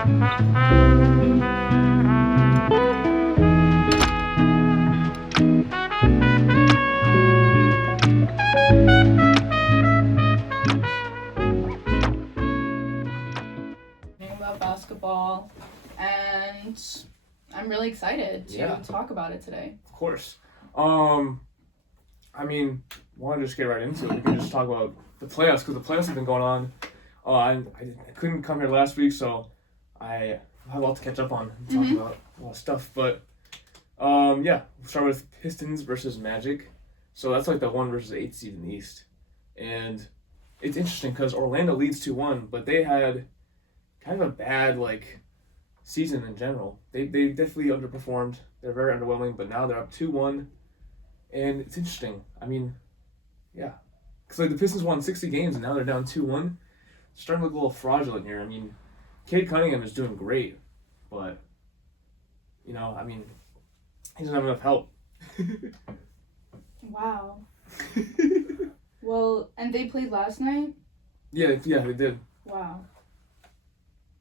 About basketball, and I'm really excited to talk about it today. Of course. I mean, want to just get right into it. We can just talk about the playoffs because the playoffs have been going on. I couldn't come here last week, so I have a lot to catch up on and talk about a lot of stuff. But we'll start with Pistons versus Magic. So that's like the 1 versus 8 seed in the East, and it's interesting because Orlando leads 2-1, but they had kind of a bad season in general. They definitely underperformed. They're very underwhelming, but now they're up 2-1, and it's interesting. I mean, yeah, because the Pistons won 60 games and now they're down 2-1. It's starting to look a little fraudulent here. I mean, Cade Cunningham is doing great, but he doesn't have enough help. Wow. Well, and they played last night? Yeah, they did. Wow.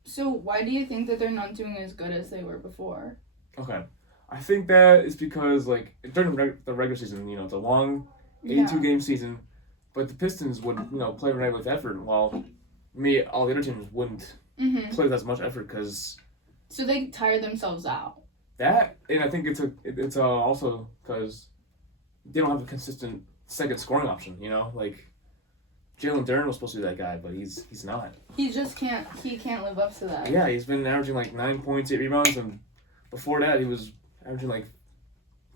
So why do you think that they're not doing as good as they were before? Okay. I think that is because, during the regular season, it's a long 82-game season, but the Pistons would, play every night with effort, while all the other teams wouldn't play with as much effort because... So they tire themselves out. That, and I think it's also because they don't have a consistent second scoring option, Jalen Duren was supposed to be that guy, but he's not. He can't live up to that. Yeah, he's been averaging 9 points, 8 rebounds, and before that he was averaging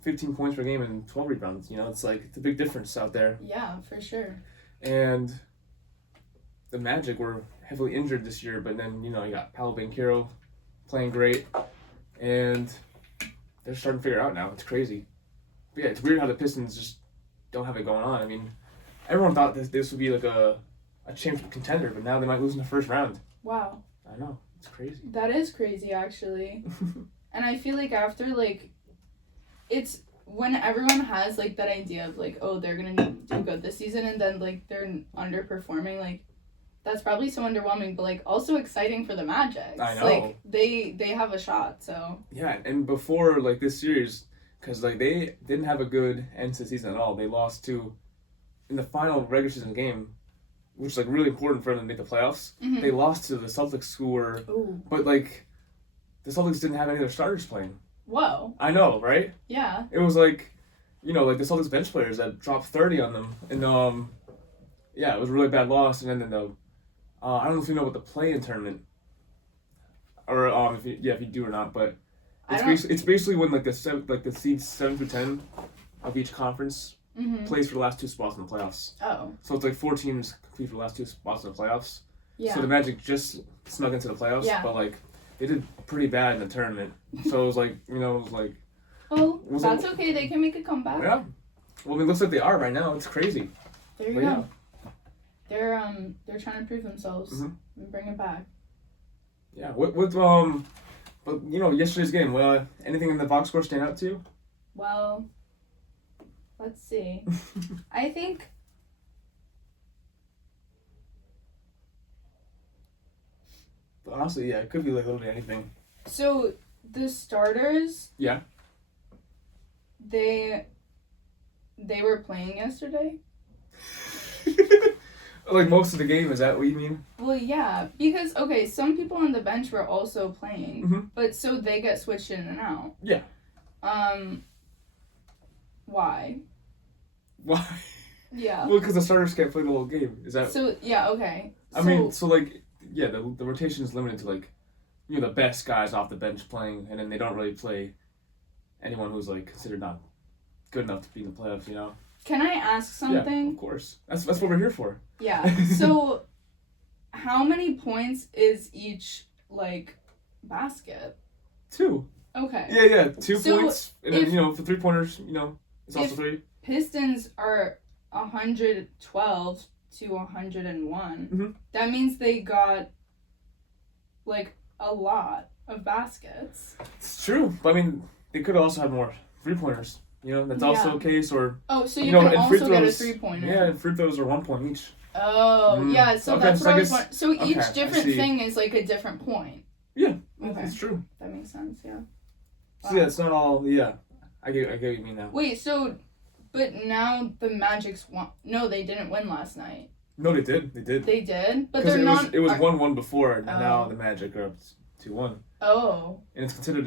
15 points per game and 12 rebounds. It's a big difference out there. Yeah, for sure. And the Magic were heavily injured this year, but then, you got Paolo Banchero playing great, and they're starting to figure it out now. It's crazy. But yeah, it's weird how the Pistons just don't have it going on. I mean, everyone thought this would be a championship contender, but now they might lose in the first round. Wow. I know. It's crazy. That is crazy, actually. And I feel after, it's when everyone has, that idea of, oh, they're going to do good this season, and then, they're underperforming, that's probably so underwhelming, but, also exciting for the Magic. I know. They have a shot, so. Yeah, and before, this series, because, they didn't have a good end to the season at all. They lost in the final regular season game, which is really important for them to make the playoffs. They lost to the Celtics, who were, but the Celtics didn't have any of their starters playing. Whoa. I know, right? Yeah. It was the Celtics bench players that dropped 30 on them, and it was a really bad loss. And then I don't know if you know what the play-in tournament, or if you do or not, but it's basically when the seeds 7 through 10 of each conference plays for the last 2 spots in the playoffs. Oh. So it's 4 teams compete for the last 2 spots in the playoffs. Yeah. So the Magic just snuck into the playoffs, but they did pretty bad in the tournament. So it was well, that's okay. They can make a comeback. Yeah. Well, it looks like they are right now. It's crazy. There you go. Yeah. They're trying to prove themselves and bring it back. Yeah. But yesterday's game. Anything in the box score stand out to you? Well, let's see. I think but honestly, yeah, it could be literally anything. So the starters, yeah, they were playing yesterday. Most of the game, is that what you mean? Well, yeah, because some people on the bench were also playing, but so they get switched in and out. Yeah. Why? Why? Yeah. Well, because the starters can't play the whole game. Is that? So yeah, okay. The rotation is limited to the best guys off the bench playing, and then they don't really play anyone who's considered not good enough to be in the playoffs. Can I ask something? Yeah, of course. That's what we're here for. Yeah. So, how many points is each basket? 2. Okay. Yeah. 2 points, and then for 3-pointers, it's also 3. Pistons are 112 to 101. That means they got a lot of baskets. It's true, but they could also have more 3-pointers. That's also a case, or... Oh, so you can also get a 3-pointer. Yeah, and free throws are 1 point each. Oh, yeah, so that's what I was wondering. So each different thing is a different point. Yeah, Okay. it's true. That makes sense. Yeah. So yeah, it's not all. Yeah, I get what you mean now. Wait, so, but now the Magic's won. No, they didn't win last night. No, they did. They did, but they're it not. It was 1-1 before, and now Oh. the Magic are up 2-1. Oh. And it's considered,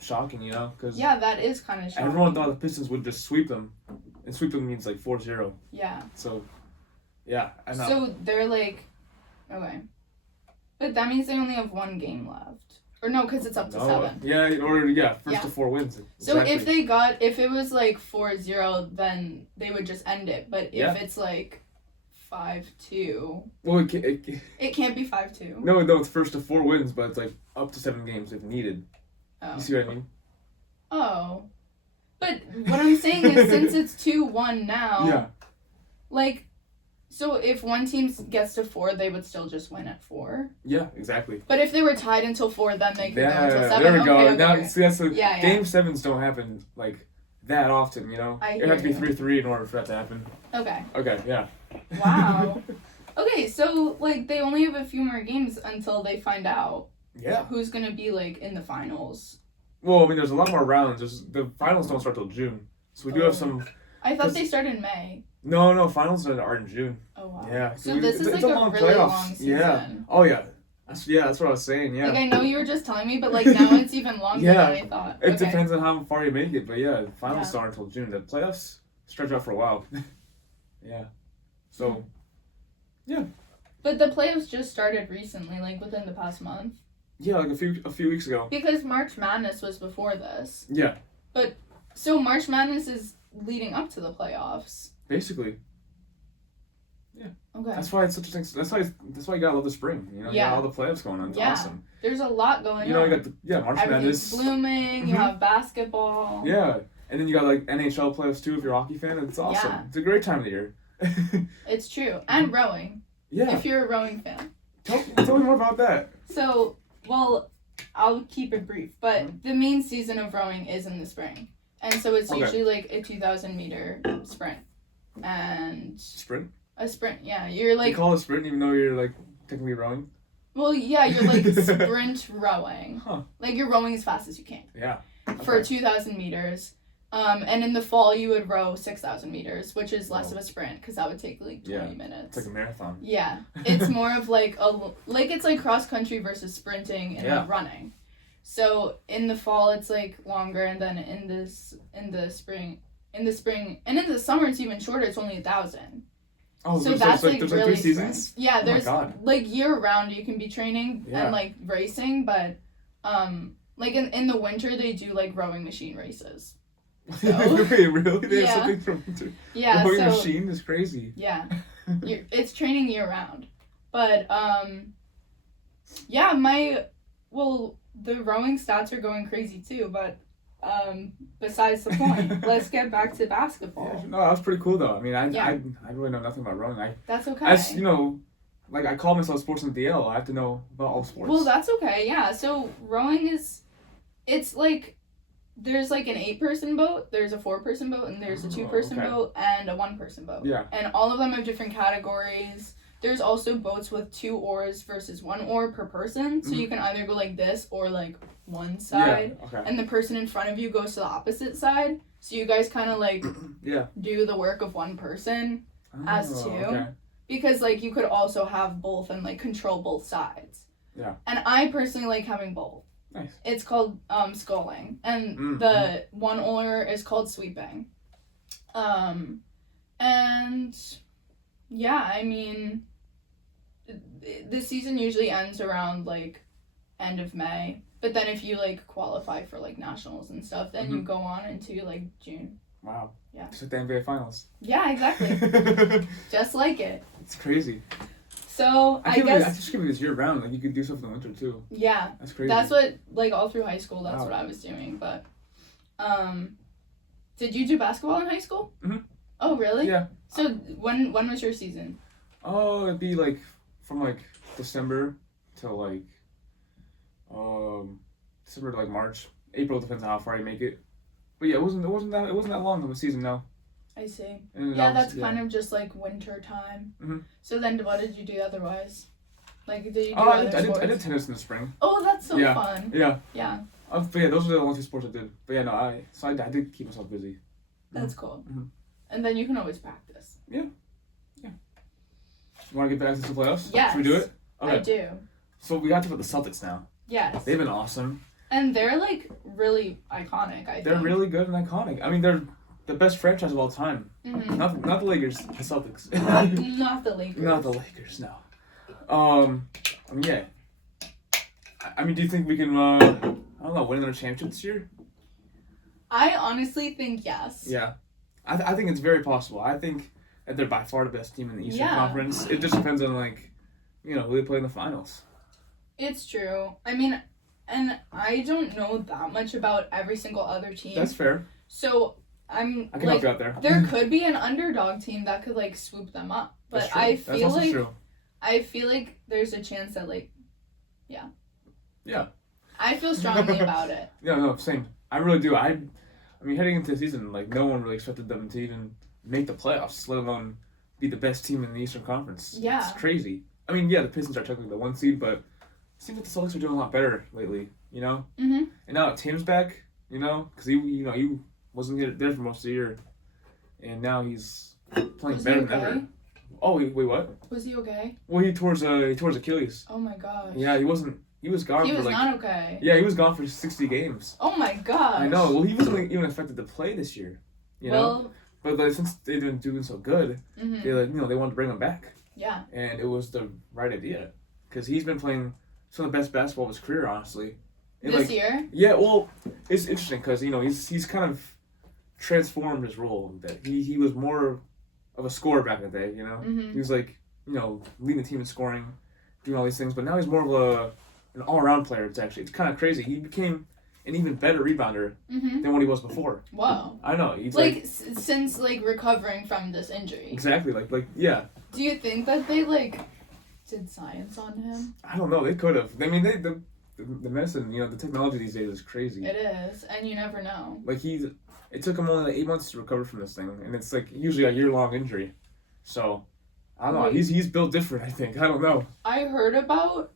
shocking, because Yeah, that is kind of shocking. everyone thought the Pistons would just sweep them, and sweep them means like 4-0. Yeah. So, yeah, I know. So they're like, okay, but that means they only have one game left, or no, because it's up to 7. Yeah, first to 4 wins. So Exactly. if it was like 4-0, then they would just end it. But if it's like 5-2, Well, it can't be 5-2. no, it's first to 4 wins, but it's like up to 7 games if needed. Oh. You see what I mean? Oh. But what I'm saying is, since it's 2-1 now, Yeah. like, so if one team gets to 4, they would still just win at 4. Yeah, exactly. But if they were tied until 4, then they could go until 7. There we go. Okay, Now, okay. see, that's Yeah. Game 7s don't happen like that often, I It has to be hear you. 3-3 in order for that to happen. Okay. Okay, yeah. Wow. Okay, so like they only have a few more games until they find out Yeah. who's gonna be like in the finals. Well, I mean, there's a lot more rounds. The finals don't start till June, so we do have some. I thought they started in May. No, finals are in June. Oh wow. Yeah. So this is it's like a long really playoffs. long season. Yeah. Oh yeah. That's what I was saying. Yeah. Like I know you were just telling me, but like now it's even longer Yeah. than I thought. It Okay. depends on how far you make it, but yeah, the finals Yeah. start until June. The playoffs stretch out for a while. Yeah. So. But the playoffs just started recently, like within the past month. Yeah, like a few weeks ago. Because March Madness was before this. Yeah. So March Madness is leading up to the playoffs. Basically. Okay. That's why it's such a thing. That's why you gotta love the spring. You Yeah. got all the playoffs going on. It's Yeah. awesome. There's a lot going on. You got March Everything's Madness. blooming. You Mhm. have basketball. Yeah, and then you got like NHL playoffs too if you're a hockey fan. And it's awesome. Yeah. It's a great time of the year. It's true. And rowing. Yeah. If you're a rowing fan. Tell me more about that. So, well, I'll keep it brief, but the main season of rowing is in the spring. And so it's Okay. usually like a 2,000 meter sprint. And Sprint. a sprint, yeah. You're They like, call it sprint even though you're like technically rowing. well, yeah, you're like sprint rowing. Huh. Like you're rowing as fast as you can Yeah. for Okay. 2,000 meters. And in the fall, you would row 6,000 meters, which is less Wow. of a sprint because that would take like 20 minutes. It's like a marathon. Yeah, it's more of like it's like cross country versus sprinting and like running. So in the fall it's like longer, and then in the spring and in the summer it's even shorter. It's only 1,000. Oh, So there's that's like, like there's really like 3 sprint. seasons. Yeah, Oh my there's God. like year round you can be training Yeah. and like racing, but like in the winter they do like rowing machine races. So- Wait, really? They Yeah. have something from Yeah, rowing so machine is crazy. yeah. It's training year round. But yeah, the rowing stats are going crazy too, but besides the point. Let's get back to basketball. Yeah, no, that was pretty cool though. I mean, I Yeah. really know nothing about rowing. That's okay. As like I call myself sports in the DL, I have to know about all sports. Well, that's okay. Yeah. So rowing it's like there's like an 8-person boat, there's a 4-person boat, and there's a 2-person okay. boat and a 1-person boat. Yeah. And all of them have different categories. There's also boats with 2 oars versus 1 oar per person. So you can either go like this or like one side. Yeah. Okay. And the person in front of you goes to the opposite side. So you guys kind of like Yeah. do the work of one person as two. Okay. because like you could also have both and like control both sides. Yeah. And I personally like having both. Nice. It's called sculling, and Mm-hmm. the one oar is called sweeping. And yeah, I mean, the season usually ends around like end of May. But then if you like qualify for like nationals and stuff, then you go on into like June. Wow. Yeah. Just like the NBA Finals. Yeah, exactly. Just like it. It's crazy. So I guess I just give it this year round. Like you could do stuff in the winter too. yeah, That's crazy. that's what like all through high school. That's Wow. what I was doing. But did you do basketball in high school? Mhm. Oh really? Yeah. So when was your season? Oh, it'd be like from like December till like December to like March. April depends on how far you make it. But yeah, it wasn't that long of a season now. I see. And Yeah, that was- that's kind of just like winter time. Mhm. So then what did you do otherwise? Like, did you do I other sports? did tennis in the spring. Oh, that's so Yeah. fun. Yeah. Yeah. But yeah, those are the only 2 sports I did. But yeah, no, I did keep myself busy. That's cool. Mm-hmm. And then you can always practice. Yeah. You want to get back to the playoffs? Yes. Should we do it? Okay. I do. So we got to talk about the Celtics now. Yes. They've been awesome. And they're like really iconic, I think. They're really good and iconic. I mean, they're the best franchise of all time. Mm-hmm. Not the Lakers, the Celtics. Not the Lakers. Not the Lakers, no. I mean, yeah. I mean, do you think we can, I don't know, win another championship this year? I honestly think yes. Yeah. I think it's very possible. I think that they're by far the best team in the Eastern Conference. It just depends on, like, you know, who they play in the finals. It's true. I mean, and I don't know that much about every single other team. That's fair. So I can like, help you out there. There could be an underdog team that could like swoop them up. But I feel like there's a chance that like Yeah. I feel strongly about it. Yeah, no, same. I really do. I mean, heading into the season, like, no one really expected them to even make the playoffs, let alone be the best team in the Eastern Conference. Yeah. It's crazy. I mean, yeah, the Pistons are technically the 1 seed, but it seems like the Celtics are doing a lot better lately, you know? Mm-hmm. And now Tim's back, you know? Because he wasn't there for most of the year. And now he's playing better than ever. Oh, wait, what? Was he okay? Well, he tore his Achilles. Oh my gosh. Yeah, he was gone He for was like... not okay. Yeah, he was gone for 60 games. Oh my gosh. I know. Well, he wasn't even expected to play this year, you know? But like, since they've been doing so good, mm-hmm. they wanted to bring him back. Yeah. And it was the right idea. Because he's been playing some of the best basketball of his career, honestly. And this year? Yeah, well, it's interesting because, you know, he's kind of transformed his role. That he was more of a scorer back in the day, you know? Mm-hmm. He was like, you know, leading the team in scoring, doing all these things. But now he's more of an all-around player. It's kind of crazy. He became an even better rebounder mm-hmm. than what he was before. Whoa. I know. He's since recovering from this injury. Exactly. Like yeah. Do you think that they did science on him? I don't know. They could have. I mean, the medicine, you know, the technology these days is crazy. It is, and you never know. Like it took him only 8 months to recover from this thing, and it's like usually a year-long injury. So I don't know. He's built different. I think. I don't know. I heard about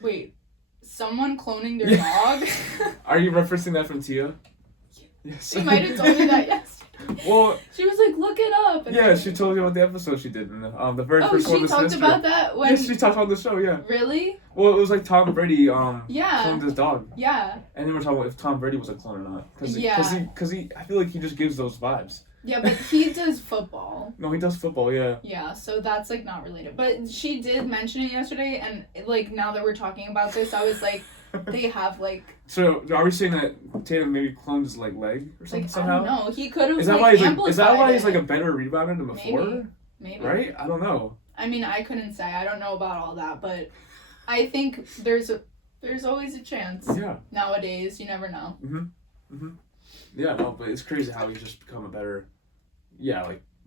Wait, someone cloning their dog? Are you referencing that from Tia? Yes. She might have told me that yesterday. Well, she was like, look it up. And yeah, she told you about the episode she did in the very first one. Oh, she talked about that when... Yes, she talked about the show, yeah. Really? Well, it was like Tom Brady cloned his dog. Yeah. And then we're talking about if Tom Brady was a clone or not. Because I feel like he just gives those vibes. Yeah, but he does football. No, he does football, yeah. Yeah, so that's, not related. But she did mention it yesterday, and, now that we're talking about this, I was like, they have, So, are we saying that Tatum maybe cloned his, leg or something somehow? I don't know. He could have, Is that why he's, a better rebounder than before? Maybe. Right? I don't know. I mean, I couldn't say. I don't know about all that, but I think there's always a chance. Yeah. Nowadays, you never know. Yeah, no, but it's crazy how he's just become a better,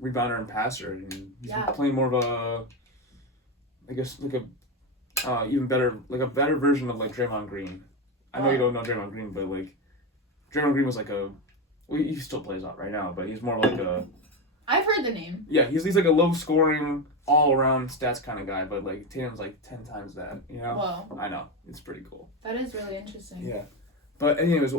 rebounder and passer. And he's been playing more of a, I guess, even better, a better version of, Draymond Green. I know you don't know Draymond Green, but, Draymond Green was he still plays out right now, but he's more like a... I've heard the name. Yeah, he's a low-scoring, all-around stats kind of guy, but, Tatum's, 10 times that, you know? Whoa. I know. It's pretty cool. That is really interesting. Yeah. But anyways,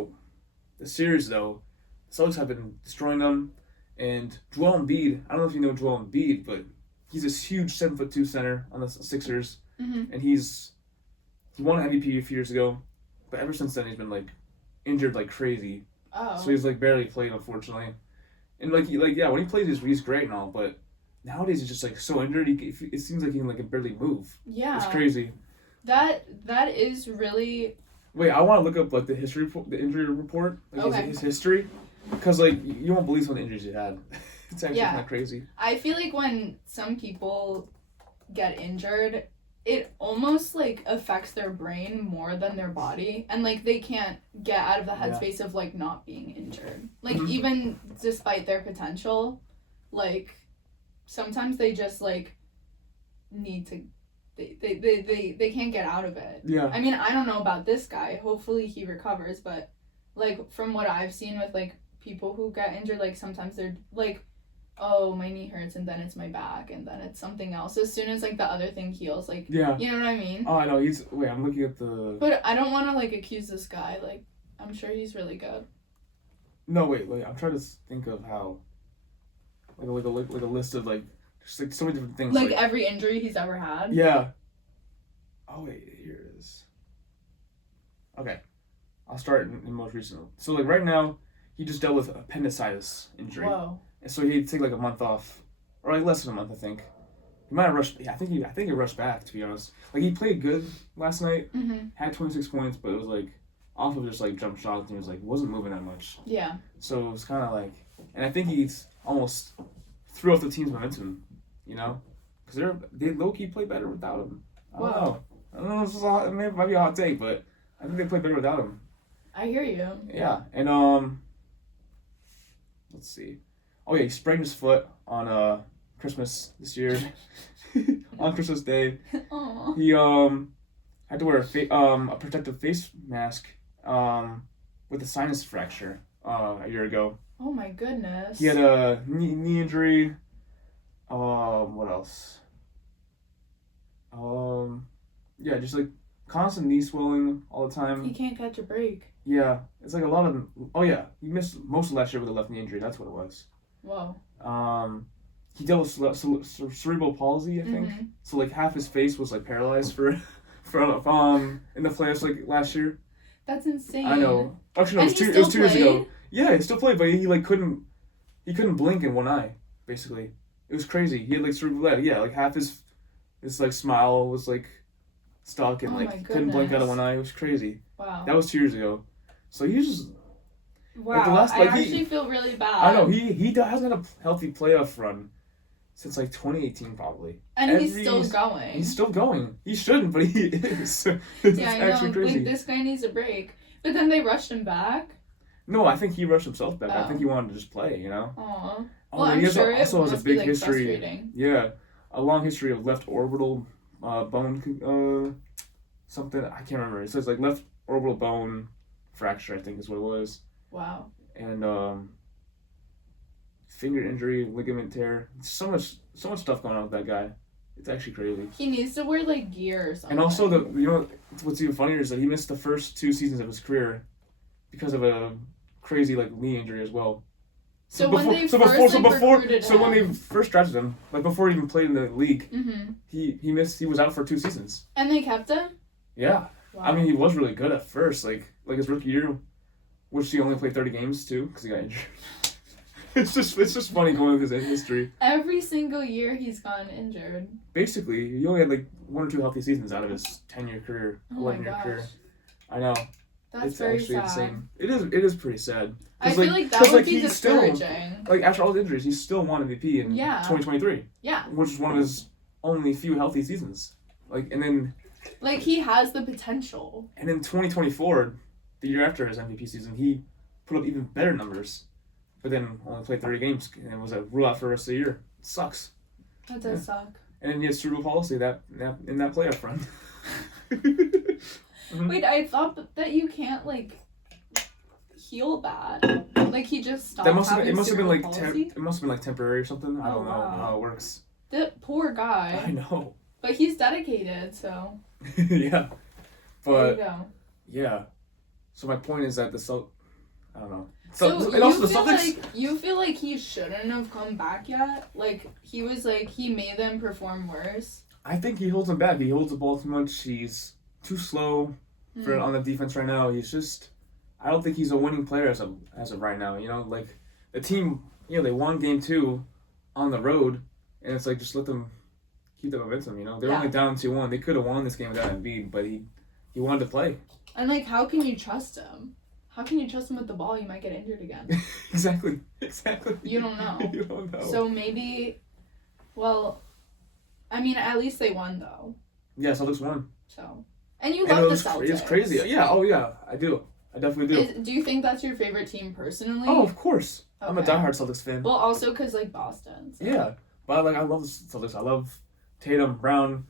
the series, though, the Celtics have been destroying them, and Joel Embiid, I don't know if you know Joel Embiid, but he's this huge 7'2" center on the Sixers, and he won an MVP a few years ago, but ever since then he's been, injured like crazy. Oh. So he's, barely played, unfortunately. And, when he plays, he's great and all, but nowadays he's just, so injured, it seems like he can, barely move. Yeah. It's crazy. That is really... Wait, I want to look up, the the injury report, his history, because, you won't believe some of the injuries he had. It's actually kind of crazy. I feel like when some people get injured, it almost, affects their brain more than their body, and, they can't get out of the headspace of, not being injured. Even despite their potential, sometimes they just, need to... They can't get out of it. Yeah. I mean, I don't know about this guy. Hopefully he recovers, but, from what I've seen with, people who get injured, sometimes they're, oh, my knee hurts, and then it's my back, and then it's something else. As soon as, like, the other thing heals, like, Yeah. you know what I mean? Oh, I know. Wait, I'm looking at the... But I don't want to, like, accuse this guy. Like, I'm sure he's really good. No, wait. I'm trying to think of how... Like a list of, like, just, like, so many different things. Like every injury he's ever had? Yeah. Oh, wait. Here it is. Okay. I'll start in most recent. So, like, right now, he just dealt with appendicitis injury. Whoa. And so he'd take, like, a month off. Or, like, less than a month, I think. He might have rushed... Yeah, I think he rushed back, to be honest. Like, he played good last night. Mm-hmm. Had 26 points, but it was, like, off of just, like, jump shots. And he was, like, wasn't moving that much. Yeah. So it was kind of, like... And I think he's almost threw off the team's momentum, you know? Because they low-key play better without him. I don't know. It might be a hot take, but I think they play better without him. I hear you. Yeah, and let's see. Oh yeah, he sprained his foot on Christmas this year. On Christmas Day. Aww. He had to wear a protective face mask with a sinus fracture a year ago. Oh my goodness. He had a knee injury. What else? Yeah, just like constant knee swelling all the time. He can't catch a break. Yeah, it's like a lot of... Oh, yeah. He missed most of last year with a left knee injury. That's what it was. Whoa. He dealt with cerebral palsy, I think. Mm-hmm. So, like, half his face was, like, paralyzed for in the playoffs, like, last year. That's insane. I know. Actually, no, it was 2 years ago. Yeah, he still played, but he, like, couldn't blink in one eye, basically. It was crazy. He had, like, cerebral... Yeah, like, half his like, smile was, like, stuck and, like, couldn't blink out of one eye. It was crazy. Wow. That was 2 years ago. So he was just... Wow, like I actually feel really bad. I know, he hasn't had a healthy playoff run since, like, 2018, probably. And he's still going. He's still going. He shouldn't, but he is. It's actually crazy. Like, this guy needs a break. But then they rushed him back? No, I think he rushed himself back. Oh. I think he wanted to just play, you know? Aw. Oh, Well, I'm sure it also has a must big be, like, history. frustrating. Yeah, a long history of left orbital bone... something, I can't remember. It says, like, left orbital bone fracture, I think is what it was. Wow. And finger injury, ligament tear. So much stuff going on with that guy. It's actually crazy. He needs to wear, like, gear or something. And also, what's even funnier is that he missed the first 2 seasons of his career because of a crazy, like, knee injury as well. When they first drafted him, like, before he even played in the league, mm-hmm. he was out for 2 seasons. And they kept him? Yeah. Wow. I mean, he was really good at first, like his rookie year, which he only played 30 games too, because he got injured. It's just funny going with his history. Every single year he's gotten injured. Basically, he only had like 1 or 2 healthy seasons out of his 10-year career, 11-year career. I know. That's very actually sad. Insane. It is pretty sad. I feel like that would be discouraging. Still, like, after all the injuries, he still won MVP in 2023. Yeah. Which is one of his only few healthy seasons. Like, and then... Like, he has the potential. And in 2024, the year after his MVP season, he put up even better numbers. But then only played 30 games and was a rule out for the rest of the year. It sucks. That does suck. And then he had cerebral palsy in that playoff run. Mm-hmm. Wait, I thought that you can't, like, heal bad. Like, he just stopped having cerebral palsy? It must have been, like, temporary or something. I don't know how it works. The poor guy. I know. But he's dedicated, so... Yeah. But... There you go. Yeah. So my point is that I don't know. So and also the Celtics... you feel like he shouldn't have come back yet? Like, he was like, he made them perform worse? I think he holds them back. He holds the ball too much. He's too slow on the defense right now. He's just... I don't think he's a winning player as of right now. You know, like, the team, they won game 2 on the road, and it's like, just let them keep the momentum, you know? They're only down 2-1. They could have won this game without Embiid, but he wanted to play. And, like, how can you trust him? How can you trust him with the ball? You might get injured again. Exactly. You don't know. You don't know. So maybe, well, I mean, at least they won, though. Yeah, Celtics won. So, and you love the Celtics. It's crazy. Yeah, oh yeah, I do. I definitely do. Do you think that's your favorite team personally? Oh, of course. Okay. I'm a diehard Celtics fan. Well, also because, like, Boston. So. Yeah, but, like, I love the Celtics. I love Tatum, Brown,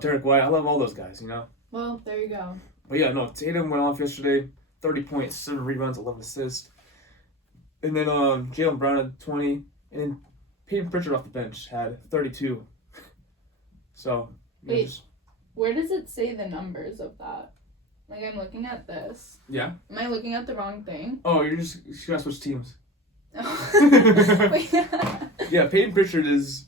Derek White. I love all those guys, you know? Well, there you go. But yeah, no, Tatum went off yesterday. 30 points, 7 rebounds, 11 assists. And then Jaylen Brown had 20. And then Peyton Pritchard off the bench had 32. So, wait, where does it say the numbers of that? Like, I'm looking at this. Yeah. Am I looking at the wrong thing? Oh, you gotta switch teams. Wait. Yeah, Peyton Pritchard is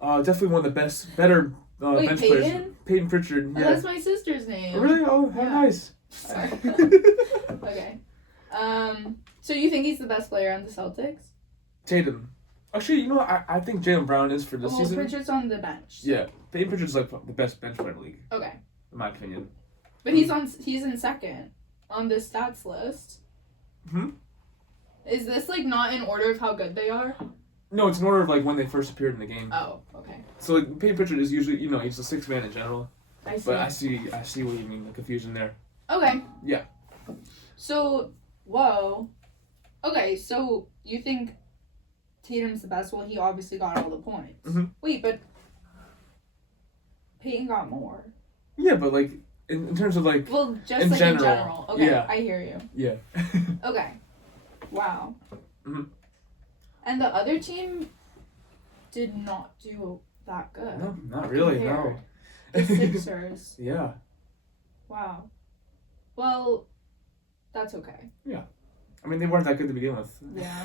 definitely one of the better bench players. Peyton Pritchard. Yeah. Oh, that's my sister's name. Oh, really? Oh, how nice. Sorry. Okay. So you think he's the best player on the Celtics? Tatum. Actually, you know what? I think Jaylen Brown is for this season. Pritchard's on the bench. Yeah, Peyton Pritchard's like the best bench player in the league. Okay. In my opinion. But he's in second on this stats list. Hmm. Is this like not in order of how good they are? No, it's in order of like when they first appeared in the game. Oh, okay. So like Peyton Pritchard is usually, you know, he's a sixth man in general. I see. But I see what you mean, the confusion there. Okay. Yeah. So, whoa. Okay, so you think Tatum's the best? Well, he obviously got all the points. Mm-hmm. Wait, but Peyton got more. Yeah, but like in terms of like. Well, just in like general. in general. Okay, Yeah. I hear you. Yeah. Okay. Wow. Mm-hmm. And the other team did not do that good. No, not really. Compared. No. The Sixers. Yeah. Wow. Well, that's okay. I mean, they weren't that good to begin with. Yeah.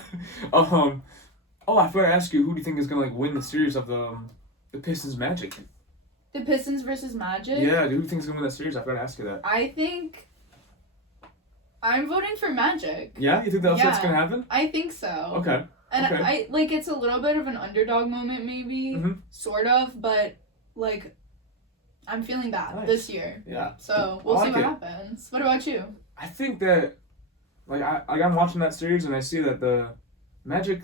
Oh, I forgot to ask you, who do you think is gonna like win the series of the Pistons Magic? The Pistons versus Magic? Yeah, who do you think is gonna win that series? I forgot to ask you that. I think I'm voting for Magic. Yeah, you think that's what's gonna happen? I think so. Okay. And okay. I like it's a little bit of an underdog moment, maybe, sort of, but like I'm feeling that this year. Yeah. So we'll see what happens. What about you? I think that, like, I'm watching that series and I see that the Magic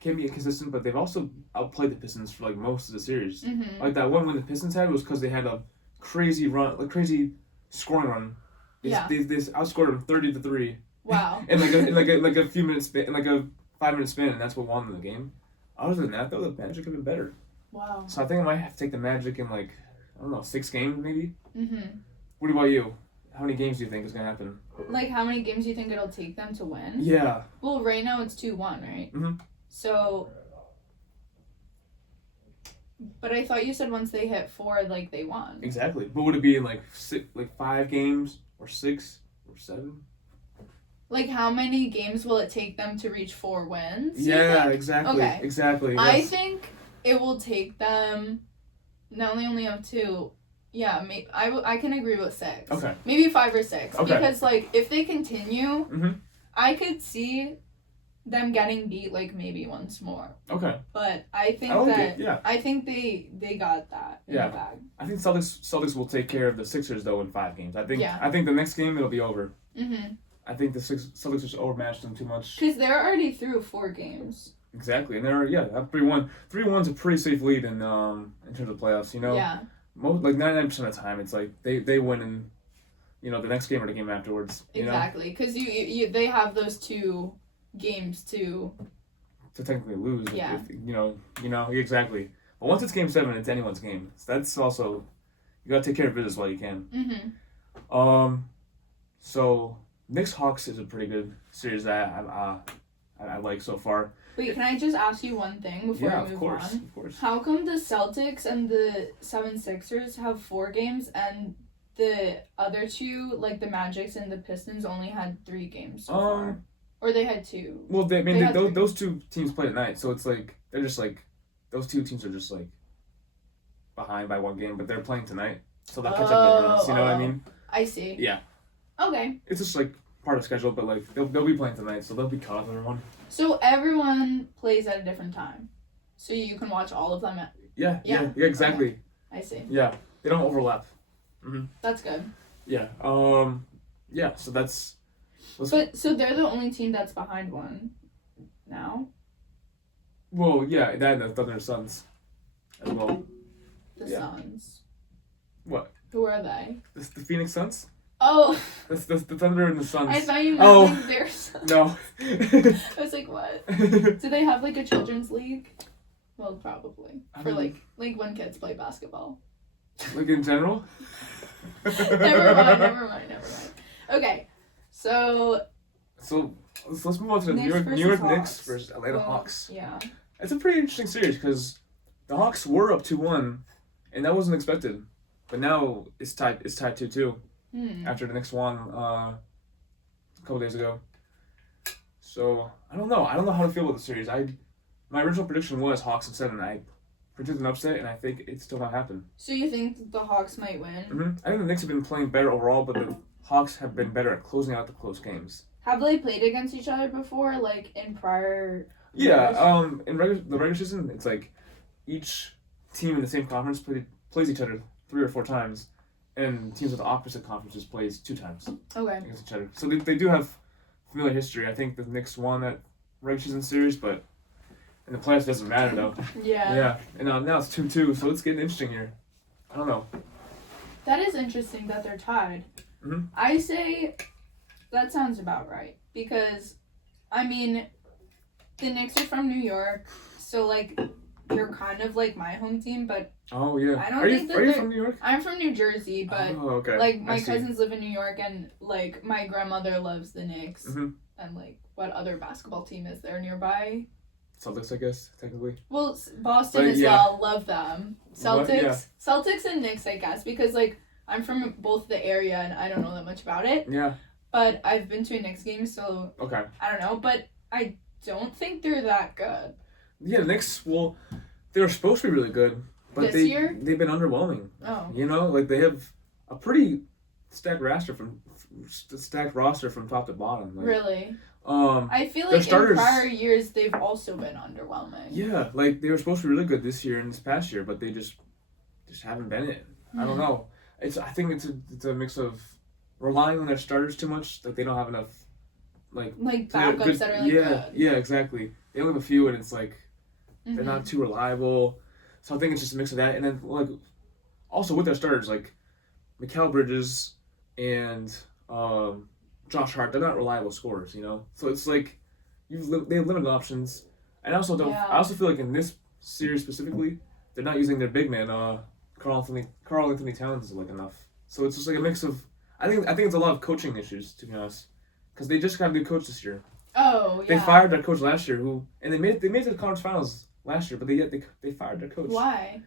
can be inconsistent, but they've also outplayed the Pistons for like most of the series. Mm-hmm. Like that one win the Pistons had was because they had a crazy run, like crazy scoring run. They outscored them 30-3. Wow. in like a few minutes span, in like a 5-minute span, and that's what won the game. Other than that, though, the Magic have been better. Wow. So I think I might have to take the Magic in like, I don't know, 6 games maybe. Mhm. What about you? How many games do you think is gonna happen? Like how many games do you think it'll take them to win? Yeah. Well, right now it's 2-1, right? Mhm. So. But I thought you said once they hit 4, like they won. Exactly. But would it be like 5 games or 6 or 7? Like how many games will it take them to reach 4 wins? Yeah, exactly. Okay. Exactly. I think it will take them. Now they only have 2. Yeah, I can agree with 6. Okay. Maybe 5 or 6. Okay. Because like if they continue, Mhm. I could see them getting beat like maybe once more. Okay. But I think I think they got that in the bag. I think Celtics will take care of the Sixers though in 5 games. I think the next game it'll be over. Mhm. I think the Celtics just overmatched them too much. Because they're already through 4 games. Exactly, and they're 3-1. 3-1's a pretty safe lead in terms of playoffs. You know. Yeah. Most like 99% of the time, it's like they win in, you know, the next game or the game afterwards. You exactly, because you they have those 2 games to technically lose. Yeah. If, you know exactly. But once it's game 7, it's anyone's game. So that's also, you gotta take care of business while you can. Mhm. So Knicks Hawks is a pretty good series that I like so far. Wait, can I just ask you one thing before we move on? Of course. How come the Celtics and the 76ers have 4 games and the other 2, like the Magics and the Pistons, only had 3 games so far? Or they had 2? Well, those 2 teams played at night, so it's like they're just like those 2 teams are just like behind by 1 game, but they're playing tonight, so they'll catch up in runs. You know what I mean? I see. Yeah. Okay. It's just like part of schedule, but like they'll be playing tonight, so they'll be caught up in everyone. So everyone plays at a different time, so you can watch all of them at. Yeah, exactly. Okay. I see. Yeah, they don't overlap. Mm-hmm. That's good. Yeah. Yeah. So that's. But so they're the only team that's behind 1 now. Well, yeah, that and the Thunder Suns, as well. The Suns. What? Who are they? The Phoenix Suns. Oh. That's the Thunder and the Suns. I thought you meant like their Suns. No. I was like, what? Do they have like a children's league? Well, probably for like when kids play basketball. Like in general. Never mind. Okay, so let's move on to the New York Knicks versus Atlanta Hawks. Yeah. It's a pretty interesting series because the Hawks were up 2-1, and that wasn't expected. But now it's tied 2-2 after the Knicks won a couple days ago. So I don't know how to feel about the series. My original prediction was Hawks in 7. I predicted an upset, and I think it's still not happened. So you think the Hawks might win? Mm-hmm. I think the Knicks have been playing better overall, but the Hawks have been better at closing out the close games. Have they played against each other before, like in prior? Yeah, years? in the regular season, it's like each team in the same conference plays each other 3 or 4 times, and teams with the opposite conferences plays 2 times Okay. against each other. So they do have familiar history. I think the Knicks won that regular season series, but in the playoffs it doesn't matter though. Yeah. Yeah, and now it's 2-2, so it's getting interesting here. I don't know. That is interesting that they're tied. Mhm. I say that sounds about right because, I mean, the Knicks are from New York, so like they're kind of like my home team, but Oh yeah. I don't are think you that are you they're- from New York? I'm from New Jersey, but Oh okay. like my I see. cousins live in New York, and like my grandmother loves the Knicks. Mhm. And like, what other basketball team is there nearby? Celtics, I guess technically. Well, Boston But, as yeah. well. Love them. What? Celtics, Yeah. Celtics and Knicks, I guess, because like I'm from both the area and I don't know that much about it. Yeah. But I've been to a Knicks game, so Okay. I don't know. But I don't think they're that good. Yeah, the Knicks. Well, they were supposed to be really good, but This year? they've been underwhelming. Oh. You know, like they have a pretty stacked roster from top to bottom. Like, Really? Um. I feel Their like starters- in prior years they've also been underwhelming. Yeah, like they were supposed to be really good this year and this past year, but they just haven't been it. I don't know. I think it's a mix of relying on their starters too much. Like they don't have enough. Like Backups that are like yeah, good. yeah, exactly. They only have a few, and it's like Mhm. they're not too reliable. So I think it's just a mix of that, and then like also with their starters like Mikal Bridges and Josh Hart, they're not reliable scorers, you know. So it's like they have limited options, and I also don't. Yeah. I also feel like in this series specifically, they're not using their big man, Carl Anthony Towns, like enough. So it's just like a mix of. I think it's a lot of coaching issues, to be honest, because they just got a new coach this year. Oh yeah. They fired their coach last year, and they made it to the conference finals last year, but they fired their coach. Why?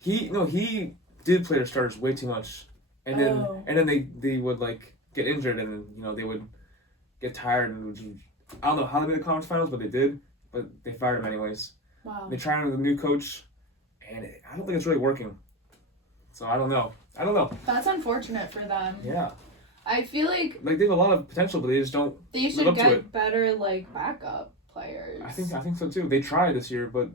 He did play their starters way too much, and then they would like get injured, and they would get tired, and I don't know how they made the conference finals, but they did. But they fired him anyways. Wow. They tried him with a new coach, and I don't think it's really working. So I don't know. That's unfortunate for them. Yeah. I feel like Like they have a lot of potential, but they just don't. they live should up to get it. better like backup players. I think so too. They tried this year, but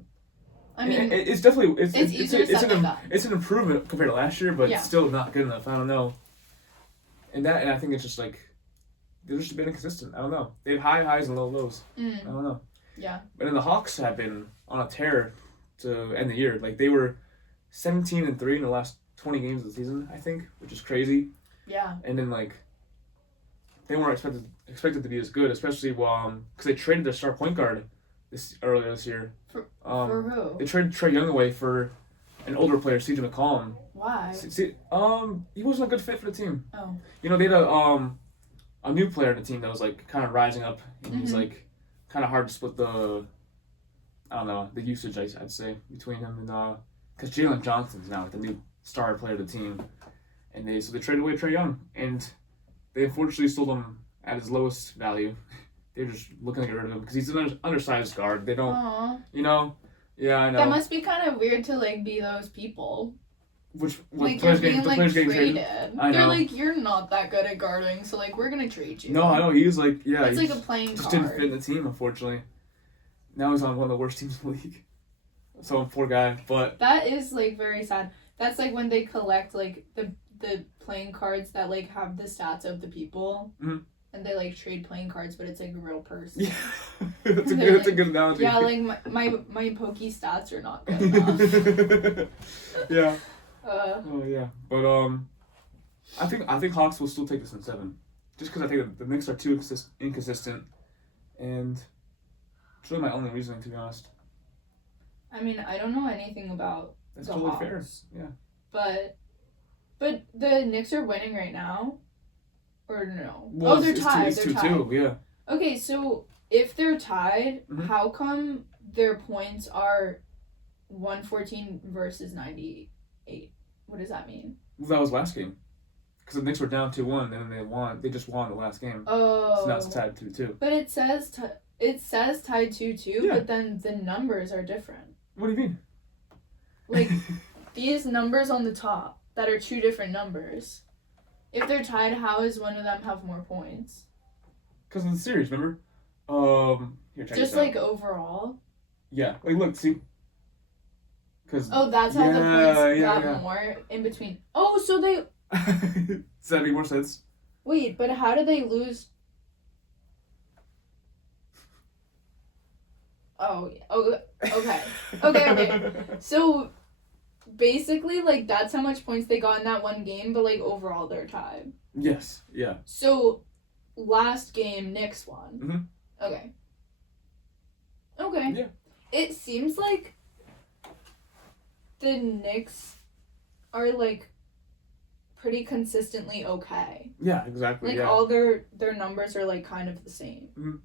I mean, it's definitely it's easier said than done. It's an improvement compared to last year, but Yeah. still not good enough. I don't know. And I think it's just like they're just a bit inconsistent. I don't know. They have high highs and low lows. I don't know. Yeah. But then the Hawks have been on a tear to end the year. Like they were 17-3 in the last 20 games of the season, I think, which is crazy. Yeah. And then like they weren't expected to be as good, especially because they traded their star point guard earlier this year. For For who? They traded Trae Young away for an older player, CJ McCollum. Why? He wasn't a good fit for the team. Oh. They had a new player in the team that was like kind of rising up, and he's like kind of hard to split the usage I'd say between him and because Jalen Johnson's now like the new star player of the team, and they traded away Trae Young, and they unfortunately sold him at his lowest value. They're just looking to get rid of him because he's an undersized guard. They don't, Aww. Yeah, I know. That must be kind of weird to like be those people. Which Like players you're being the like players traded. getting I They're know. like, you're not that good at guarding, so like we're gonna trade you. No, I know. He was like, yeah. It's he like a playing just card. didn't fit in the team, unfortunately. Now he's on one of the worst teams in the league. So poor guy, but That is like very sad. That's like when they collect like the playing cards that like have the stats of the people, Mhm. and they like trade playing cards, but it's like a real person. yeah, that's a good analogy. Yeah, like my pokey stats are not good enough. yeah. Oh yeah, but I think Hawks will still take this in 7, just because I think the Knicks are too inconsistent, and it's really my only reasoning, to be honest. I mean, I don't know anything about That's the totally Hawks, fair. Yeah. but the Knicks are winning right now, or no? Well, they're it's tied. It's They're 2-2. tied. Yeah. Okay, so if they're tied, Mhm. how come their points are 114 versus 98. What does that mean? Well, that was last game. Because the Knicks were down 2-1, and then they won. They just won the last game. Oh. So now it's tied 2-2. But it says tied 2-2, Yeah. but then the numbers are different. What do you mean? Like, these numbers on the top that are two different numbers. If they're tied, how is one of them have more points? Because of the series, remember? Here, check Just this out. like overall? Yeah. Like, look, see? Cause, Oh, that's how the points got yeah. more in between. Oh, so they... Does that make more sense? Wait, but how do they lose... Oh, okay. Okay. So, basically, like, that's how much points they got in that one game, but, like, overall they're tied. Yes, yeah. So, last game, Knicks won. Mm-hmm. Okay. Okay. Yeah. It seems like the Knicks are, like, pretty consistently okay. Yeah, exactly, Like, yeah. all their numbers are, like, kind of the same. Mm-hmm.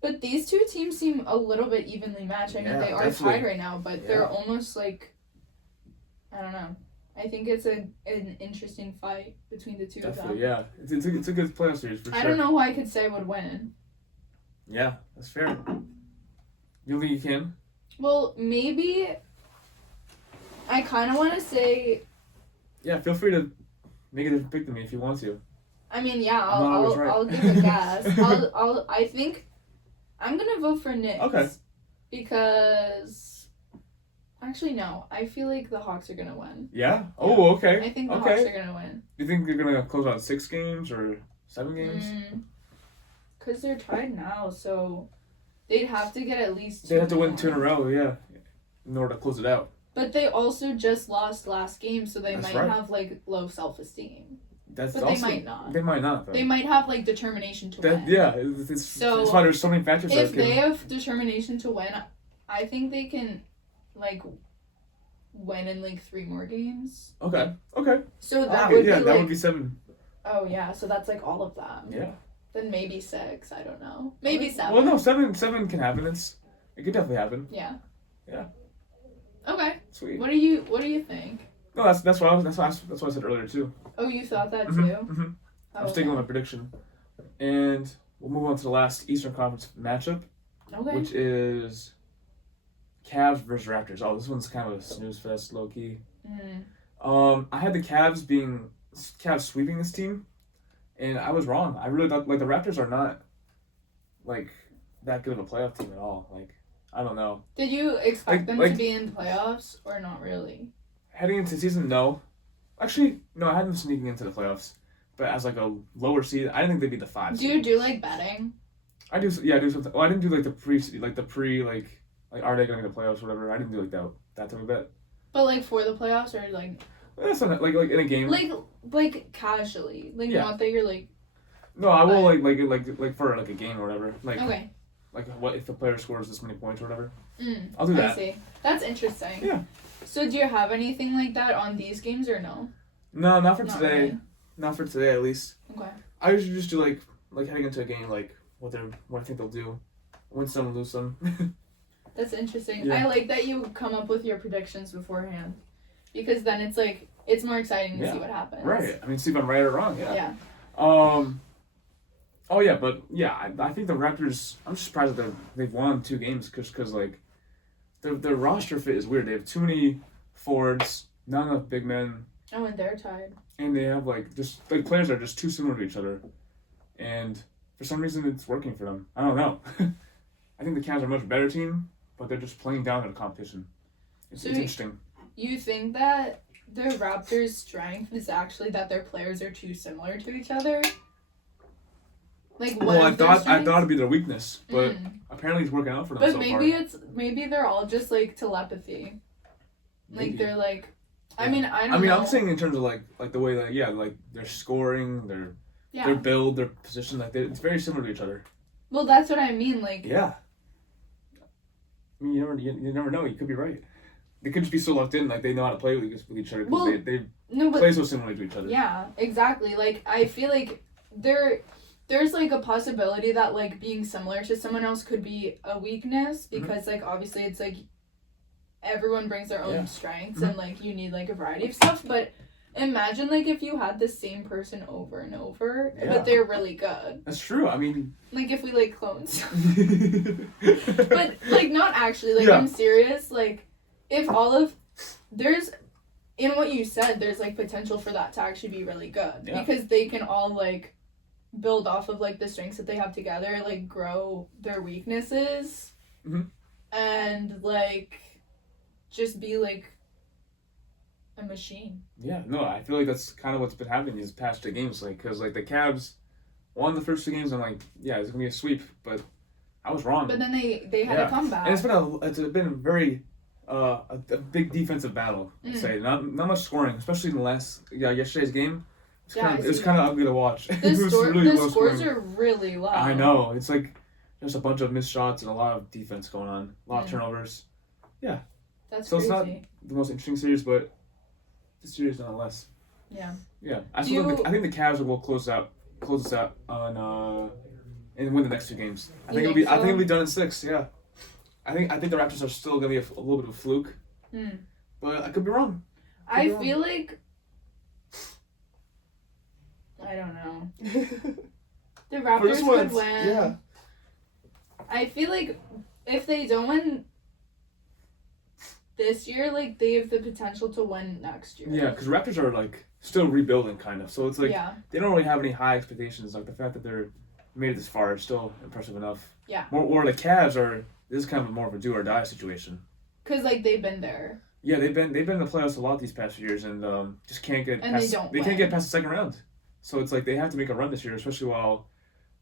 But these two teams seem a little bit evenly matched. I mean, Yeah, they are definitely. tied right now, but they're almost, like, I don't know. I think it's an interesting fight between the two of them. Definitely, yeah. It's a good playoff series, for sure. I don't know who I could say would win. Yeah, that's fair. You think you can? Well, maybe I kind of want to say... Yeah, feel free to make a different pick than me if you want to. I mean, yeah, I'm not always right. I'll give a guess. I think I'm gonna vote for Knicks. Okay. Because actually no, I feel like the Hawks are gonna win. Yeah? Oh, okay. I think the okay. Hawks are gonna win. Do you think they're gonna close out 6 games or 7 games? Because they're tied now, so they'd have to get at least 2 They'd have to win more. 2 in a row, yeah, in order to close it out. But they also just lost last game, so they That's might right. have like low self-esteem. That's But also, they might not. They might not, though. They might have like determination to win. Yeah, it's So, why there's so many factors that If can... they have determination to win, I think they can like win in like 3 more games. Okay. So that Okay, would yeah, be that like, would be 7. oh yeah, so that's like all of them. Yeah. Then maybe 6. I don't know. Maybe 7. Well, no, 7 can happen. It could definitely happen. Yeah. Yeah. Okay. Sweet. What do you think? No, that's what I said earlier too. Oh, you thought that too? Mm-hmm. Oh, I'm sticking with my prediction, and we'll move on to the last Eastern Conference matchup, Okay. which is Cavs versus Raptors. Oh, this one's kind of a snooze fest, low key. I had the Cavs sweeping this team, and I was wrong. I really thought like the Raptors are not like that good of a playoff team at all. Like I don't know. Did you expect them like- to be in the playoffs or not really? Heading into the season, no. Actually, no. I had them sneaking into the playoffs, but as like a lower seed, I didn't think they'd be the 5 Do seed. you do like betting? I do. Yeah, I do something. Well, I didn't do like the pre are they going to the playoffs or whatever. I didn't do like that type of bet. But like for the playoffs or like That's not like in a game. like casually, like Yeah. not that you're like No, I will like for like a game or whatever. Like okay. like what if the player scores this many points or whatever. Mm, I'll do that. I see. That's interesting. Yeah. So do you have anything like that on these games or no? No, not for Not today. really. Not for today, at least. Okay. I usually just do like heading into a game, like what I think they'll do, win some, lose some. That's interesting. Yeah. I like that you come up with your predictions beforehand, because then it's like it's more exciting to Yeah. see what happens. Right. I mean, see if I'm right or wrong. Yeah. Yeah. Oh yeah, but yeah, I think the Raptors. I'm just surprised that they've won 2 games because like their roster fit is weird. They have too many forwards, not enough big men, Oh, and they're tied. and they have like just like players that are just too similar to each other, and for some reason it's working for them. I don't know. I think the Cavs are a much better team, but they're just playing down their competition. It's interesting. You think that the Raptors' strength is actually that their players are too similar to each other? Like what? Well, I thought it'd be their weakness, but apparently it's working out for them But so maybe they're all just like telepathy. Maybe. Like they're like, I Yeah. mean I don't know. I'm saying in terms of like the way that like their scoring, their build, their position, it's very similar to each other. Well, that's what I mean. Like Yeah. I mean, you never know. You could be right. They could just be so locked in, like they know how to play with each other because Well, they no, but play so similarly to each other. yeah, exactly. Like I feel like they're there's like a possibility that like being similar to someone else could be a weakness because like obviously it's like everyone brings their own strengths and like you need like a variety of stuff, but imagine like if you had the same person over and over but they're really good. That's true. I mean, like if we like clones. But like not actually, like I'm serious, like if all of there's in what you said there's like potential for that to actually be really good because they can all like build off of like the strengths that they have together, like grow their weaknesses and like just be like a machine. Yeah, no, I feel like that's kind of what's been happening these past 2 games, like because like the Cavs won the first 2 games. I'm like, yeah, it's gonna be a sweep, but I was wrong. But then they had a comeback, and it's been very a big defensive battle. I'd say not much scoring, especially in the yesterday's game. It was kind of ugly to watch. The scores are really low. I know. It's like just a bunch of missed shots and a lot of defense going on. A lot of turnovers. Yeah. That's so crazy. It's not the most interesting series, but the series nonetheless. Yeah. Yeah. I think the Cavs will close this out on and win the next 2 games. I think it'll be done in 6. Yeah. I think the Raptors are still gonna be a little bit of a fluke. But I could be wrong. I feel like I don't know. The Raptors could win. Yeah. I feel like if they don't win this year, like they have the potential to win next year. Yeah, because Raptors are like still rebuilding, kind of. So it's like they don't really have any high expectations. Like the fact that they're made it this far is still impressive enough. Yeah. Or the Cavs are. This is kind of more of a do or die situation. Because like they've been there. Yeah, they've been in the playoffs a lot these past few years, and just can't get. And past, they can't get past the 2nd round. So it's like they have to make a run this year, especially while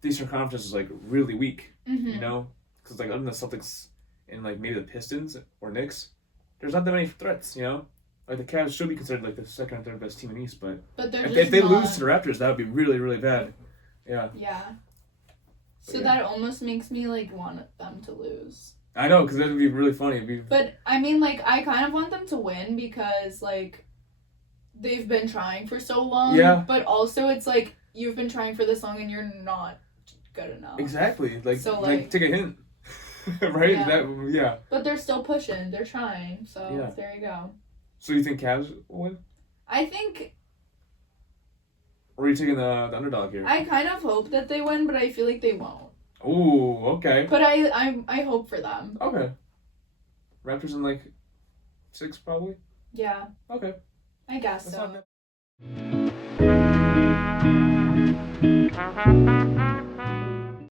the Eastern Conference is like really weak. You know, because like other than the Celtics and like maybe the Pistons or Knicks, there's not that many threats. You know, like the Cavs should be considered like the 2nd or 3rd best team in the East, but if they lose to the Raptors, that would be really really bad. Yeah. Yeah. So that almost makes me like want them to lose. I know, because that would be really funny. But I mean, like I kind of want them to win because like they've been trying for so long. Yeah. But also, it's like you've been trying for this long and you're not good enough. Exactly. Like, so, like take a hint. Right? Yeah. But they're still pushing. They're trying. So there you go. So you think Cavs will win? I think. Or are you taking the underdog here? I kind of hope that they win, but I feel like they won't. Ooh, okay. But I hope for them. Okay. Raptors in like 6 probably? Yeah. Okay. I guess That's so.